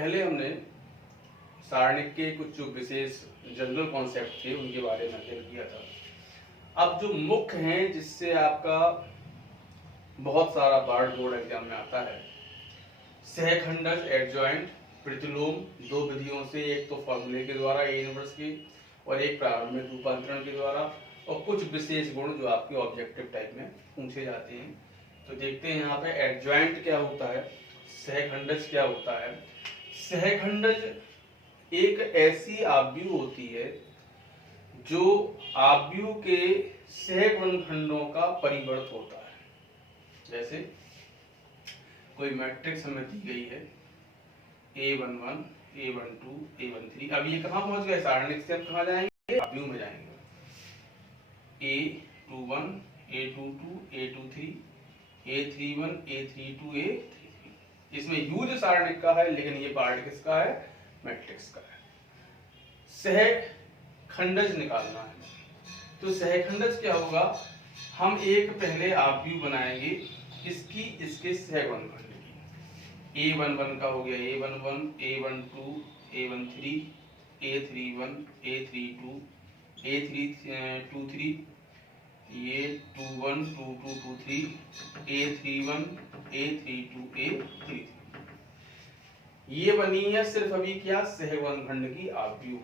पहले हमने सारणिक के कुछ जो विशेष जनरल कॉन्सेप्ट थे उनके बारे में अध्ययन किया था। अब जो मुख्य हैं जिससे आपका बहुत सारा पार्ट बोर्ड एग्जाम में आता है, सहखंडज, एडजॉइंट, प्रतिलोम, दो विधियों से, एक तो फॉर्मूले के द्वारा ए इनवर्स के और एक प्रारंभिक रूपांतरण के द्वारा, और कुछ विशेष गुण जो आपके ऑब्जेक्टिव टाइप में पूछे जाते हैं। तो देखते हैं यहाँ पे एडजॉइंट क्या होता है, सहखंडज क्या होता है। सहखंडज एक ऐसी आव्यूह होती है जो आव्यूह के सहगुणनखंडों का परिवर्त होता है। जैसे कोई मैट्रिक्स हमें दी गई है A11, A12, A13। अब ये कहाँ पहुंच गए? सारणिक से हम कहाँ जाएंगे? आव्यूह में जाएंगे। A21, A22, A23, A31, A32, A33। इसमें यूज सारणिक का है, लेकिन ये पार्ट किसका है? मैट्रिक्स का है। सहखंडज निकालना है। तो सहखंडज क्या होगा? हम एक पहले आव्यूह बनाएंगे इसकी, इसके सहगुणनखंड की। A11 का हो गया A11, A12, A13, A31, A32, A323, ये 21, 22, 23, A31, A32, A33। ये बनी है सिर्फ अभी क्या? सहगुणनखंड की आव्यूह।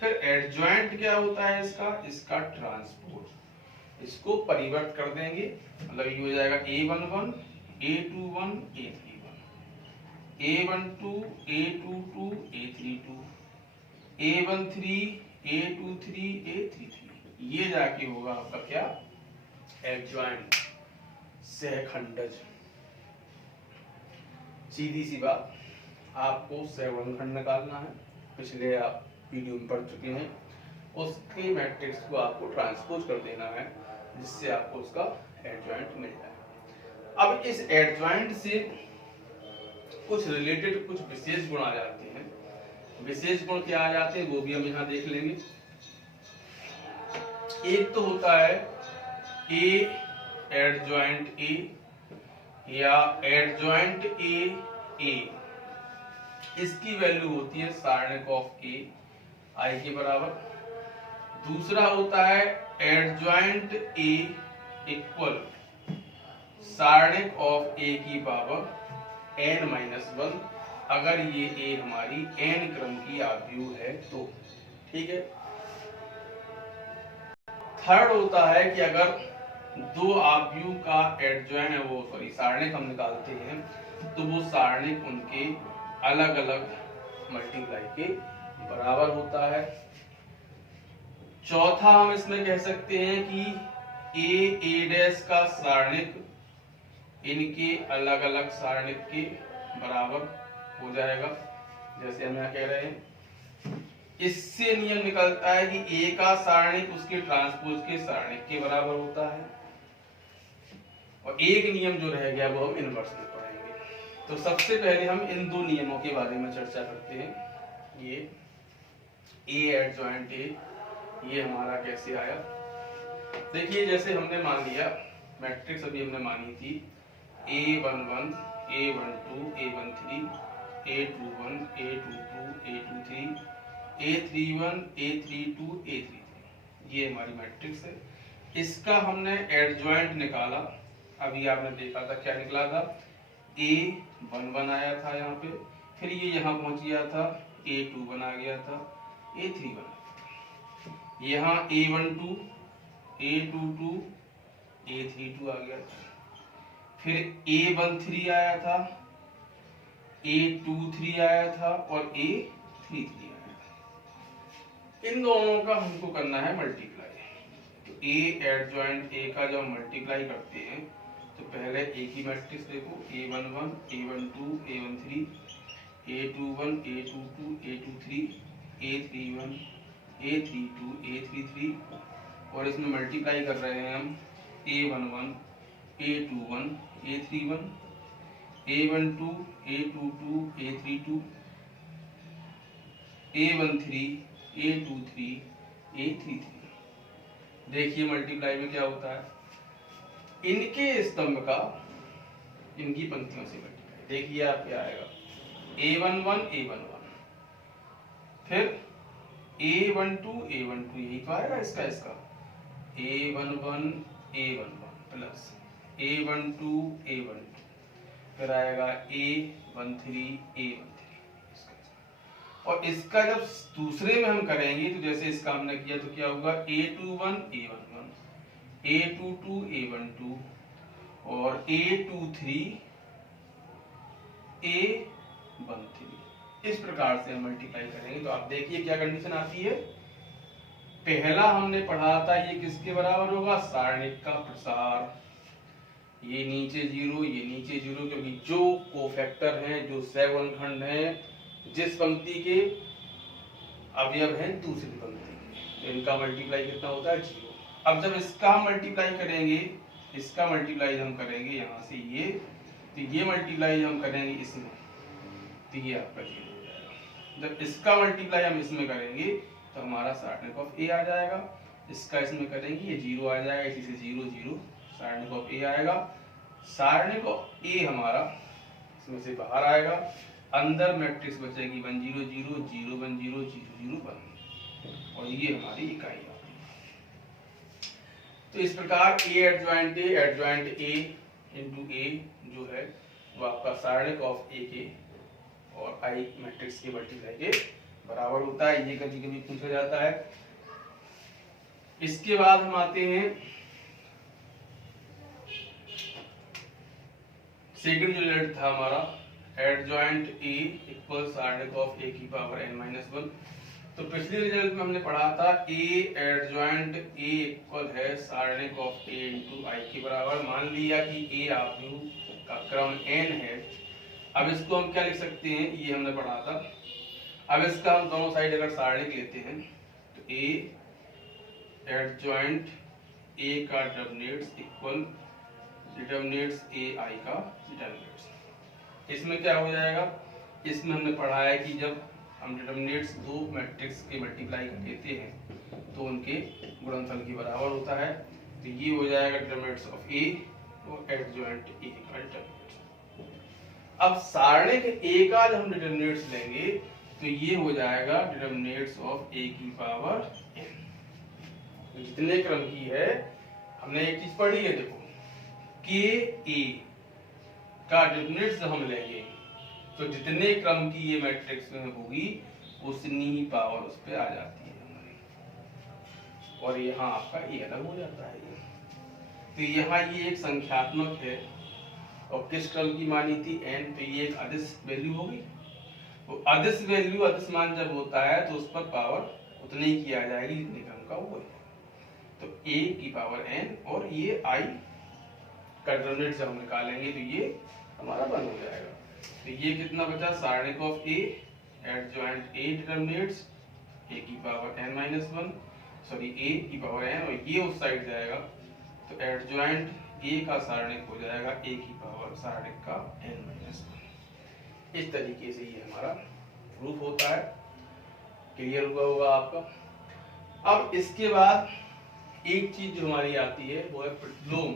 फिर एडजॉइंट क्या होता है इसका ट्रांसपोज। इसको परिवर्त कर देंगे, मतलब ये हो जाएगा A11, A21, A31, A12, A22, A32, A13, A23, A33। ये जाके होगा आपका क्या? एडजॉइंट, सहखंडज। सीधी सी बात, आपको सहगुणनखंड निकालना है। पिछले आप वीडियो में पढ़ चुके हैं। उसके मैट्रिक्स को आपको ट्रांसपोज कर देना है जिससे आपको उसका एडजॉइंट मिल जाए। अब इस एडजॉइंट से कुछ रिलेटेड कुछ विशेष गुण आ जाते हैं। विशेष गुण क्या आ जाते हैं वो भी हम यहाँ देख लेंगे। एक तो होता है ए एडजॉइंट ए या एडजॉइंट ए। इसकी वैल्यू होती है सारणिक ऑफ ए आई के बराबर। दूसरा होता है एडजॉइंट ए इक्वल सारणिक ऑफ ए की पावर n-1, अगर ये ए हमारी n क्रम की आव्यूह है तो। ठीक है। थर्ड होता है कि अगर दो आव्यूह का एडजॉइंट सारणिक हम निकालते हैं तो वो सारणिक उनके अलग अलग मल्टीप्लाई के बराबर होता है। चौथा हम इसमें कह सकते हैं कि a का सारणिक इनके अलग अलग सारणिक के बराबर हो जाएगा। जैसे हम यहाँ कह रहे हैं, इससे नियम निकलता है कि a का सारणिक उसके ट्रांसपोज के सारणिक के बराबर होता है। और एक नियम जो रह गया वो हम इनवर्स में पढ़ेंगे। तो सबसे पहले हम इन दो नियमों के बारे में चर्चा करते हैं। ये ए एडजॉइंट ए, ये हमारा कैसे आया? देखिए, जैसे हमने मान लिया मैट्रिक्स अभी हमने मानी थी A11, A12, A13, A21, A22, A23, A31, A32, A33। ये हमारी मैट्रिक्स है। इसका हमने एडजॉइंट निकाला। अभी आपने देखा था क्या निकला था? A11 आया था यहाँ पे, फिर ये यहाँ पहुंच गया था, A21 आ गया था, A31, यहाँ A12, A22, A32 आ गया था, फिर A13 आया था, A23 आया था और A33 आया था। इन दोनों का हमको करना है मल्टीप्लाई। तो A एडजॉइंट A का जब मल्टीप्लाई करते हैं तो पहले A की मैट्रिक्स देखो, A11, A12, A13, A21, A22, A23, A31, A32, A33, और इसमें मल्टीप्लाई कर रहे हैं हम A11, A21, A31, A12, A22, A32, A13, A23, A33। देखिए मल्टीप्लाई में क्या होता है, इनके स्तंभ का इनकी पंक्तियों से मल्टीप्लाई। देखिए आप क्या आएगा, A11 A11, फिर A12 A12, यही तो आएगा इसका A11 A11 plus A12 A12, फिर आएगा A13 A13। और इसका जब दूसरे में हम करेंगे तो जैसे इसका हमने किया तो क्या होगा A21 A11, A22 A12 और A23 A13। इस प्रकार से हम मल्टीप्लाई करेंगे तो आप देखिए क्या कंडीशन आती है। पहला हमने पढ़ा था ये किसके बराबर होगा, सारणिक का प्रसार। ये नीचे जीरो ये नीचे जीरो, क्योंकि जो कोफैक्टर हैं, जो सहगुणनखंड हैं, जिस पंक्ति के अवयव हैं दूसरी पंक्ति के, तो इनका मल्टीप्लाई कितना होता है, जीरो। अब जब इसका हम मल्टीप्लाई करेंगे, इसका मल्टीप्लाई हम करेंगे यहाँ से ये, तो ये मल्टीप्लाई हम करेंगे इसमें, तो ये आपका जीरो हो जाएगा। जब इसका मल्टीप्लाई हम इसमें करेंगे तो हमारा सारणिक ऑफ ए आ जाएगा। इसका इसमें करेंगे ये जीरो आ जाएगा, इसी से जीरो जीरो सारणिक ऑफ ए आएगा। सारणिक ऑफ ए हमारा इसमें से बाहर आएगा, अंदर मैट्रिक्स बचेगी 1 0 0 0 1 0 0 0 1, और ये हमारी इकाई आती है। तो इस प्रकार ए एडजॉइंट ए इंटू ए जो है वो आपका सारणिक ऑफ ए के और आई मैट्रिक्स के मल्टीप्लाई के बराबर होता है। ये कभी कभी पूछा जाता है। इसके बाद हम आते हैं सेकंड जो रिजल्ट था हमारा, एडजॉइंट ए इक्वल सारणिक ऑफ ए की पावर n माइनस 1। तो पिछले रिजल्ट में हमने पढ़ा था ए एडजॉइंट ए इक्वल है सारणिक ऑफ ए इंटू आई के बराबर। मान लिया कि ए आव्यूह का क्रम n है। अब इसको हम क्या लिख सकते हैं, ये हमने पढ़ा था। अब इसका हम दोनों साइड अगर सारणिक लेते हैं तो ए एडजॉइंट ए का डिटरमिनेंट्स इक्वल डिटरमिनेंट्स ए आई का डिटरमिनेंट्स। इसमें क्या हो जाएगा, इसमें हमने पढ़ा है कि जब हम डिटरमिनेंट्स दो मैट्रिक्स के मल्टीप्लाई कर लेते हैं तो उनके गुणनफल के बराबर होता है। तो ये हो जाएगा डिटरमिनेंट्स ऑफ ए और एडजॉइंट ए का डिटरमिनेंट्स। अब सारणिक ए का जब हम डिटरमिनेंट्स लेंगे तो ये हो जाएगा डिटरमिनेंट्स ऑफ ए की पावर n। जितने क्रम की है, हमने एक चीज पढ़ी है, देखो के ए का डिटरमिनेंट्स जब हम लेंगे तो जितने क्रम की ये मैट्रिक्स में होगी उतनी ही पावर उस पे आ जाती है हमारी, और यहाँ आपका ए अलग हो जाता है। तो यहाँ ये एक संख्यात्मक है और किस क्रम की मानी थी, n, तो ये एक अदिश वैल्यू होगी। तो अदिश वैल्यू, अदिश मान जब होता है तो उस पर पावर उतनी ही की आ जाएगी जितने क्रम का वो है। तो a की पावर n और ये i का डिटरमिनेंट जब हम निकालेंगे तो ये हमारा 1 हो जाएगा। तो ये कितना बचा, सारणिक of A adjoint A determinants a की power n minus 1, sorry a की पावर n, और ये उस साइड जाएगा तो एडजॉइंट a का सारणिक हो जाएगा a की पावर सारणिक का n माइनस 1। इस तरीके से ये हमारा प्रूफ होता है। क्लियर हुआ होगा आपका। अब इसके बाद एक चीज जो हमारी आती है वो है प्रतिलोम।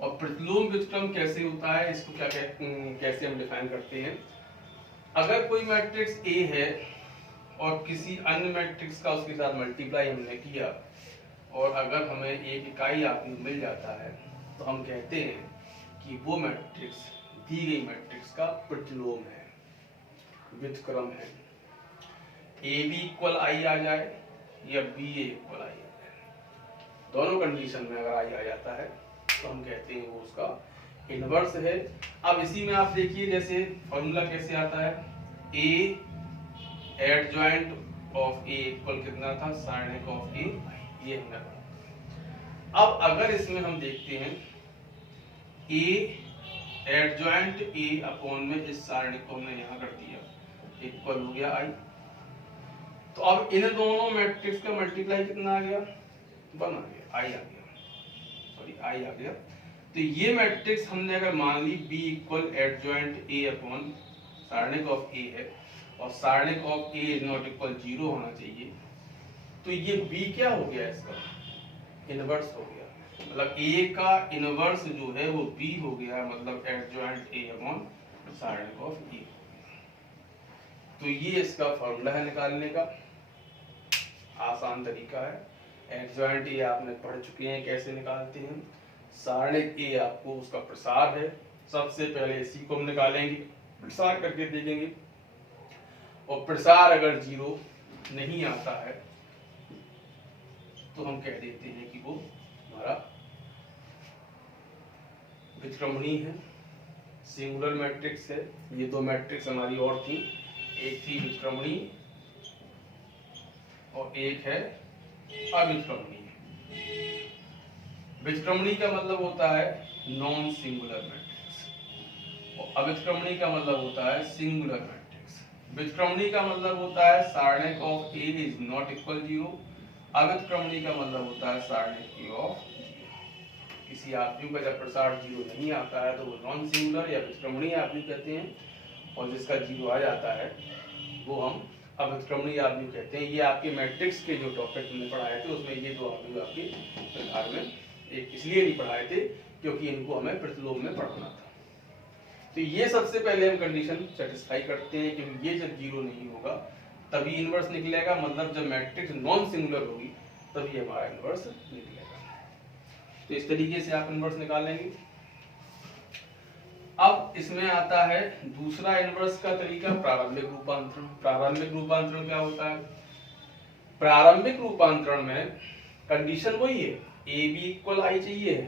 और प्रतिलोम व्युत्क्रम कैसे होता है, इसको कैसे हम डिफाइन करते हैं। अगर कोई मैट्रिक्स A है और किसी अन्य मैट्रिक्स का उसके साथ मल्टीप्लाई हमने किया और अगर हमें एक इकाई आव्यूह मिल जाता है तो हम कहते हैं कि वो मैट्रिक्स दी गई मैट्रिक्स का प्रतिलोम है, व्युत्क्रम है। ए बी इक्वल आई आ जाए या बी ए इक्वल आई आ जाए, दोनों कंडीशन में अगर आई आ जाता है तो हम कहते हैं वो उसका इनवर्स है। अब इसी में आप देखिए जैसे फॉर्मूला कैसे आता है, ए एडजॉइंट ऑफ ए इक्वल कितना था, सारणिक ऑफ ए, ये हमने पढ़ा। अब अगर इसमें हम देखते हैं ए एडजॉइंट ए अपॉन में इस सारणिक को हमने यहाँ कर दिया, इक्वल हो गया आई। तो अब इन दोनों मैट्रिक्स का मल्टीप्लाई कितना आ गया, 1 आ गया, आई आ गया, सॉरी आई आ गया। तो ये मैट्रिक्स हमने अगर मान ली b equal adjoint a upon सारणिक ऑफ a है और सारणिक of a is not equal 0 होना चाहिए, तो ये b क्या हो गया, इसका इनवर्स हो गया। मतलब a का इनवर्स जो है वो b हो गया, मतलब एडजॉइंट a अपॉन सारणिक ऑफ ए। तो ये इसका फॉर्मूला है निकालने का, आसान तरीका है। एडजॉइंट ए आपने पढ़ चुके हैं कैसे निकालते हैं। सारणिक ए आपको उसका प्रसार है, सबसे पहले इसी को हम निकालेंगे, प्रसार करके देखेंगे, और प्रसार अगर 0 नहीं आता है तो हम कह देते हैं कि वो हमारा व्युत्क्रमणीय है, सिंगुलर मैट्रिक्स है। ये दो मैट्रिक्स हमारी और थी, एक थी व्युत्क्रमणीय और एक है अव्युत्क्रमणीय। व्युत्क्रमणीय का मतलब होता है नॉन सिंगुलर मैट्रिक्स, और अव्युत्क्रमणीय का मतलब होता है सिंगुलर मैट्रिक्स। व्युत्क्रमणीय का मतलब होता है सारणिक of A is not equal 0, अव्युत्क्रमणीय का मतलब होता है सारणिक ए ऑफ 0। किसी आव्यूह का जब प्रसार 0 नहीं आता है तो वो नॉन सिंगुलर या व्युत्क्रमणीय आव्यूह कहते हैं, और जिसका 0 आ जाता है वो हम अव्युत्क्रमणीय आव्यूह कहते हैं। ये आपके मैट्रिक्स के जो टॉपिक हमने पढ़ाए थे उसमें ये दो आव्यूह आपके प्रकार में एक इसलिए नहीं पढ़ाए थे क्योंकि इनको हमें प्रतिलोम में पढ़ना था। तो ये सबसे पहले हम कंडीशन सेटिस्फाई करते हैं कि ये जब 0 नहीं होगा तभी इनवर्स निकलेगा, मतलब जब मैट्रिक्स नॉन सिंगुलर होगी तभी हमारा इनवर्स निकलेगा। तो इस तरीके से आप इनवर्स निकालेंगे। अब इसमें आता है दूसरा इनवर्स का तरीका, प्रारंभिक रूपांतरण। प्रारंभिक रूपांतरण क्या होता है? प्रारंभिक रूपांतरण में कंडीशन वही है, ए बी इक्वल आई चाहिए है।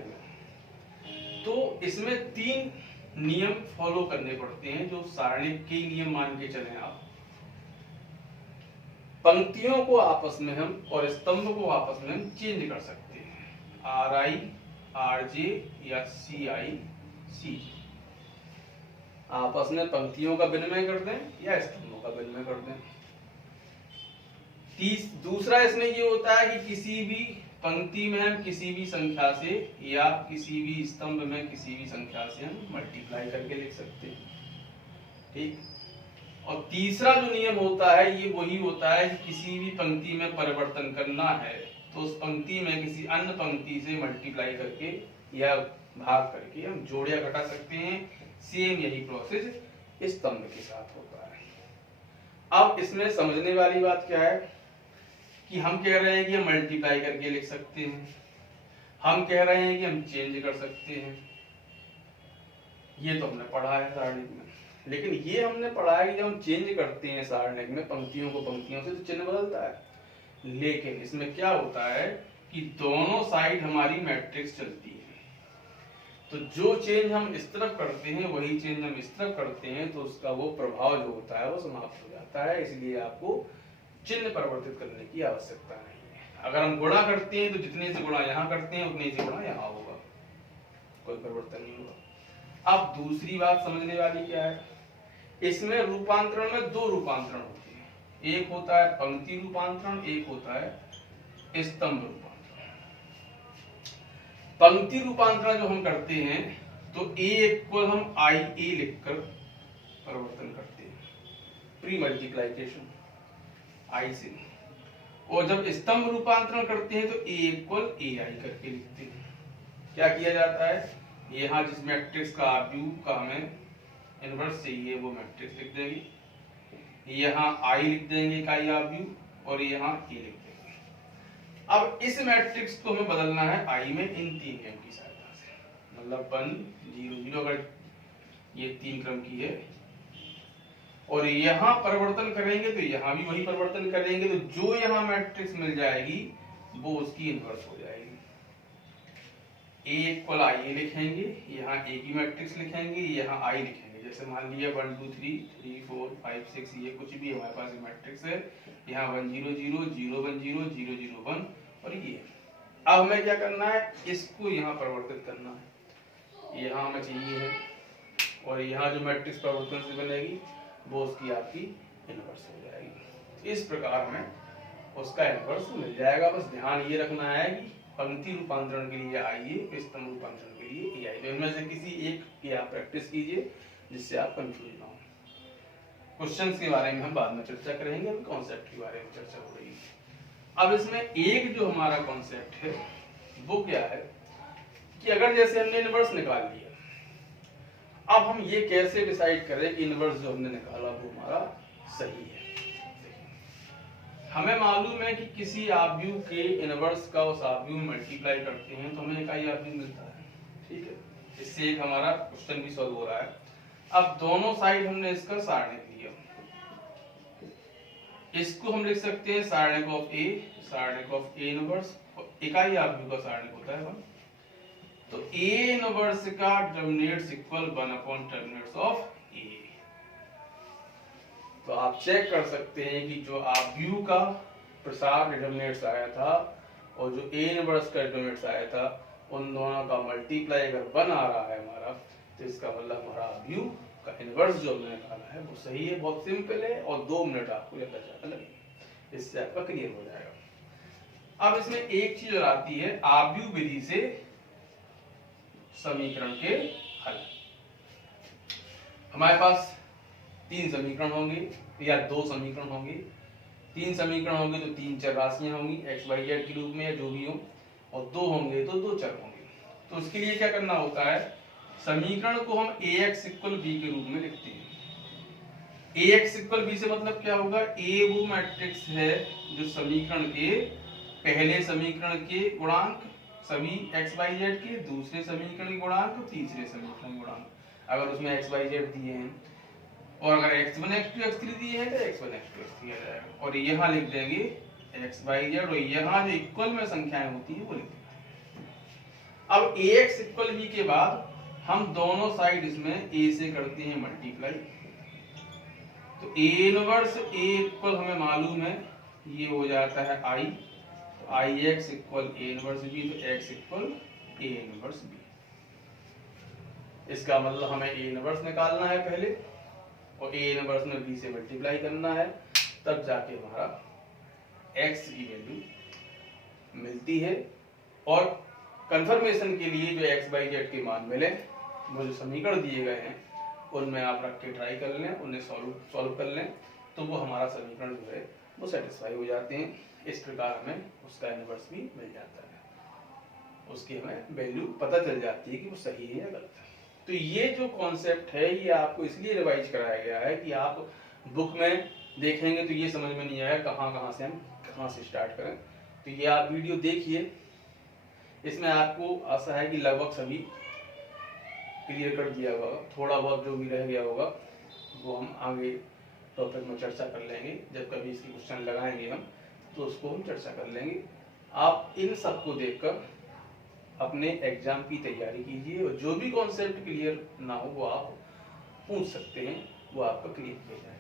तो इसमें 3 नियम फॉलो करने पड़ते हैं जो सारणिक के नियम मान के चले आप। पंक्तियों को आपस में हम और स्तंभ को आपस में हम चेंज कर सकते हैं, आर आई आर जे या सी आई सी, आपस में पंक्तियों का विनिमय कर दें या स्तंभों का विनिमय कर दें। दूसरा इसमें ये होता है कि किसी भी पंक्ति में हम किसी भी संख्या से या किसी भी स्तंभ में किसी भी संख्या से हम मल्टीप्लाई करके लिख सकते हैं, ठीक। और तीसरा जो नियम होता है ये वही होता है कि किसी भी पंक्ति में परिवर्तन करना है तो उस पंक्ति में किसी अन्य पंक्ति से मल्टीप्लाई करके या भाग करके हम जोड़ या घटा सकते हैं। सेम यही प्रोसेस स्तंभ के साथ होता है। अब इसमें समझने वाली बात क्या है कि हम कह रहे हैं कि हम मल्टीप्लाई करके लिख सकते हैं, हम कह रहे हैं कि हम चेंज कर सकते हैं, ये तो हमने पढ़ा है सारणिक में। लेकिन ये हमने पढ़ा है कि जब हम चेंज करते हैं सारणिक में पंक्तियों को पंक्तियों से तो चिन्ह बदलता है। लेकिन इसमें क्या होता है कि दोनों साइड हमारी मैट्रिक्स चलती है, तो जो चेंज हम इस तरफ करते हैं वही चेंज हम इस तरफ करते हैं, तो उसका वो प्रभाव जो होता है वो समाप्त हो जाता है। इसलिए आपको चिन्ह परिवर्तित करने की आवश्यकता नहीं है। अगर हम गुणा करते हैं तो जितने से गुणा यहाँ करते हैं उतने से गुणा यहाँ होगा, कोई परिवर्तन नहीं होगा। अब दूसरी बात समझने वाली क्या है, इसमें रूपांतरण में 2 रूपांतरण होते हैं, एक होता है पंक्ति रूपांतरण, एक होता है स्तंभ रूपांतरण। पंक्ति रूपांतरण जो हम करते हैं तो a इक्वल हम आई ए लिखकर परिवर्तन करते हैं, प्री मल्टीप्लिकेशन आई से। और जब स्तंभ रूपांतरण करते हैं तो a इक्वल ए आई करके लिखते हैं। क्या किया जाता है, यहाँ जिस मैट्रिक्स का आव्यूह का हमें इनवर्स चाहिए वो मैट्रिक्स लिख देंगे, यहाँ आई लिख देंगे इकाई आव्यूह और यहाँ ए लिख देंगे। अब इस मैट्रिक्स को हमें बदलना है आई में इन 3 नियम की सहायता से, मतलब 1 0 0 अगर ये 3 क्रम की है और यहाँ परिवर्तन करेंगे तो यहाँ भी वही परिवर्तन करेंगे, तो जो यहाँ मैट्रिक्स मिल जाएगी वो उसकी इनवर्स हो जाएगी। ए इक्वल आई ए लिखेंगे, यहाँ ए की मैट्रिक्स लिखेंगे, यहाँ आई लिखेंगे। जैसे मान लिया 1 2 3 3 4 5 6 ये कुछ भी हमारे पास मैट्रिक्स है, यहाँ 1 0 0 0 1 0 0 0 1 और ये। अब हमें क्या करना है, इसको यहाँ परिवर्तित करना है, यहाँ हमें चाहिए है, और यहाँ जो मैट्रिक्स परिवर्तन से बनेगी वो उसकी आपकी इनवर्स हो जाएगी। इस प्रकार में उसका इनवर्स मिल जाएगा। बस ध्यान ये रखना है कि पंक्ति रूपांतरण के लिए आइए, स्तंभ रूपांतरण के लिए ए आई। तो इनमें से किसी एक की आप प्रैक्टिस कीजिए जिससे आप कंफ्यूज ना हो। क्वेश्चंस के बारे में हम बाद में चर्चा करेंगे, अभी कॉन्सेप्ट के बारे में चर्चा हो रही है। अब इसमें एक जो हमारा कॉन्सेप्ट है वो क्या है कि अगर जैसे हमने इनवर्स निकाल लिया, अब हम ये कैसे डिसाइड करें कि इनवर्स जो हमने निकाला वो हमारा सही है। हमें मालूम है कि किसी आव्यूह के इनवर्स का उस आव्यूह में मल्टीप्लाई करते हैं तो हमें इकाई आव्यूह मिलता है, ठीक है। इससे एक हमारा क्वेश्चन भी सॉल्व हो रहा है। अब दोनों साइड हमने इसका सारणिक लिया, इसको हम लिख सकते हैं सारणिक ऑफ ए इनवर्स, इकाई आव्यूह का सारणिक होता है 1। तो ए इनवर्स का डिटरमिनेंट्स इक्वल 1 डिटरमिनेंट्स ऑफ ए। तो आप चेक कर सकते हैं कि जो आव्यूह का प्रसार डिटरमिनेंट्स आया था और जो ए इनवर्स का डिटरमिनेंट्स आया था, उन दोनों का मल्टीप्लाई अगर 1 आ रहा है हमारा, तो इसका मतलब हमारा आव्यूह का इनवर्स जो हमने निकाला है वो सही है। बहुत सिंपल है और 2 मिनट आपको ज्यादा लगेंगे, इससे आपका क्लियर हो जाएगा। अब इसमें एक चीज और आती है आव्यूह विधि से समीकरण के हल। हमारे पास 3 समीकरण होंगे या 2 समीकरण होंगे। 3 समीकरण होंगे तो 3 चर राशियां होंगी x y z के रूप में या जो भी हो, और 2 होंगे तो 2 चर होंगे। तो उसके लिए क्या करना होता है, समीकरण को हम ax इक्वल b के रूप में लिखते हैं। ax इक्वल b से मतलब क्या होगा, a वो मैट्रिक्स है जो समीकरण के पहले समीकरण के गुणांक सभी x y z के, दूसरे समीकरण के गुणांक और तीसरे समीकरण के गुणांक, अगर उसमें x y z दिए हैं, और अगर x1 x2 x3 दिए हैं तो x1 x2 x3 आ जाएगा। और यहाँ लिख देंगे x y z, और यहाँ जो इक्वल में संख्याएं होती है वो लिख देंगे। अब ax इक्वल b के बाद हम दोनों साइड इसमें a से करते हैं मल्टीप्लाई। तो a इनवर्स a इक्वल हमें मालूम है ये हो जाता है i, तो ix equal a inverse b, तो x equal a inverse b। इसका मतलब हमें a इनवर्स निकालना है पहले, और a इनवर्स में b से मल्टीप्लाई करना है, तब जाके हमारा x की वैल्यू मिलती है। और कंफर्मेशन के लिए जो x y z के मान मिले, वो जो समीकरण दिए गए हैं उनमें आप रख के ट्राई कर लें, उन्हें सॉल्व कर लें, तो वो हमारा समीकरण जो है वो सेटिस्फाई हो जाते हैं। इस प्रकार हमें उसका इनवर्स भी मिल जाता है, उसकी हमें वैल्यू पता चल जाती है कि वो सही है या गलत है। तो ये जो कॉन्सेप्ट है ये आपको इसलिए रिवाइज कराया गया है कि आप बुक में देखेंगे तो ये समझ में नहीं आएगा कहाँ से स्टार्ट करें। तो ये आप वीडियो देखिए, इसमें आपको आशा है कि लगभग सभी क्लियर कर दिया होगा। थोड़ा बहुत जो भी रह गया होगा वो हम आगे टॉपिक में चर्चा कर लेंगे, जब कभी इसकी क्वेश्चन लगाएंगे हम तो उसको हम चर्चा कर लेंगे। आप इन सबको देखकर अपने एग्जाम की तैयारी कीजिए, और जो भी कॉन्सेप्ट क्लियर ना हो वो आप पूछ सकते हैं, वो आपका क्लियर किया जाएगा।